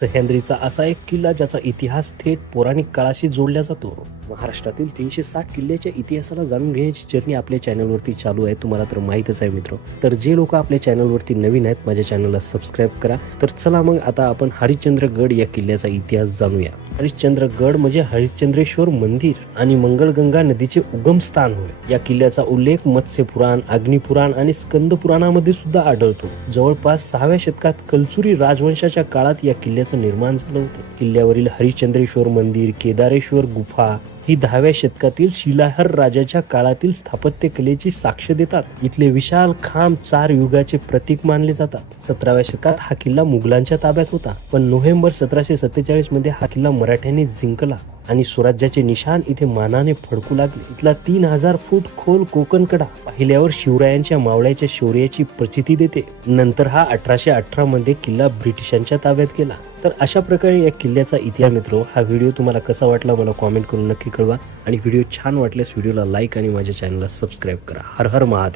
सह्याद्रीचा असा एक किल्ला ज्याचा इतिहास थेट पौराणिक काळाशी जोडला जातो. महाराष्ट्रातील 360 किल्ल्याच्या इतिहासाला जाणून घेण्याची जर्नी आपल्या चॅनलवरती चालू आहे. तुम्हाला तर माहीतच आहे मित्र. तर जे लोक आपल्या चॅनलवरती नवीन आहेत माझ्या चॅनलला सबस्क्राईब करा. तर चला मग आता आपण हरिश्चंद्रगड या किल्ल्याचा इतिहास जाणूया. हरिश्चंद्रगड म्हणजे हरिश्चंद्रेश्वर मंदिर आणि मंगळगंगा नदीचे उगमस्थान होय. या किल्ल्याचा उल्लेख मत्स्य पुराण, अग्निपुराण आणि स्कंद पुराणामध्ये सुद्धा आढळतो. जवळपास 6व्या शतकात कलचुरी राजवंशाच्या काळात या किल्ल्याचं निर्माण झालं होतं. किल्ल्यावरील हरिश्चंद्रेश्वर मंदिर, केदारेश्वर गुफा ही 10व्या शतकातील शिलाहार राजाच्या काळातील स्थापत्य कलेची साक्ष देतात. इथले विशाल खांब 4 युगाचे प्रतीक मानले जातात. 17व्या शतकात हा किल्ला मुघलांच्या ताब्यात होता, पण नोव्हेंबर 1747 मध्ये हा किल्ला मराठ्यांनी जिंकला आणि स्वराज्याचे निशाण इथे मानाने फडकू लागले. इथला 3000 फूट खोल कोकणकडा पाहिल्यावर शिवरायांच्या मावळ्याच्या शौर्याची प्रचिती देते. नंतर हा 1818 मध्ये किल्ला ब्रिटिशांच्या ताब्यात गेला. तर अशा प्रकारे या किल्ल्याचा इतिहास मित्र. हा व्हिडिओ तुम्हाला कसा वाटला मला कॉमेंट करून नक्की कळवा आणि व्हिडिओ छान वाटल्यास व्हिडिओला लाईक आणि माझ्या चॅनलला सबस्क्राईब करा. हर हर महादेव.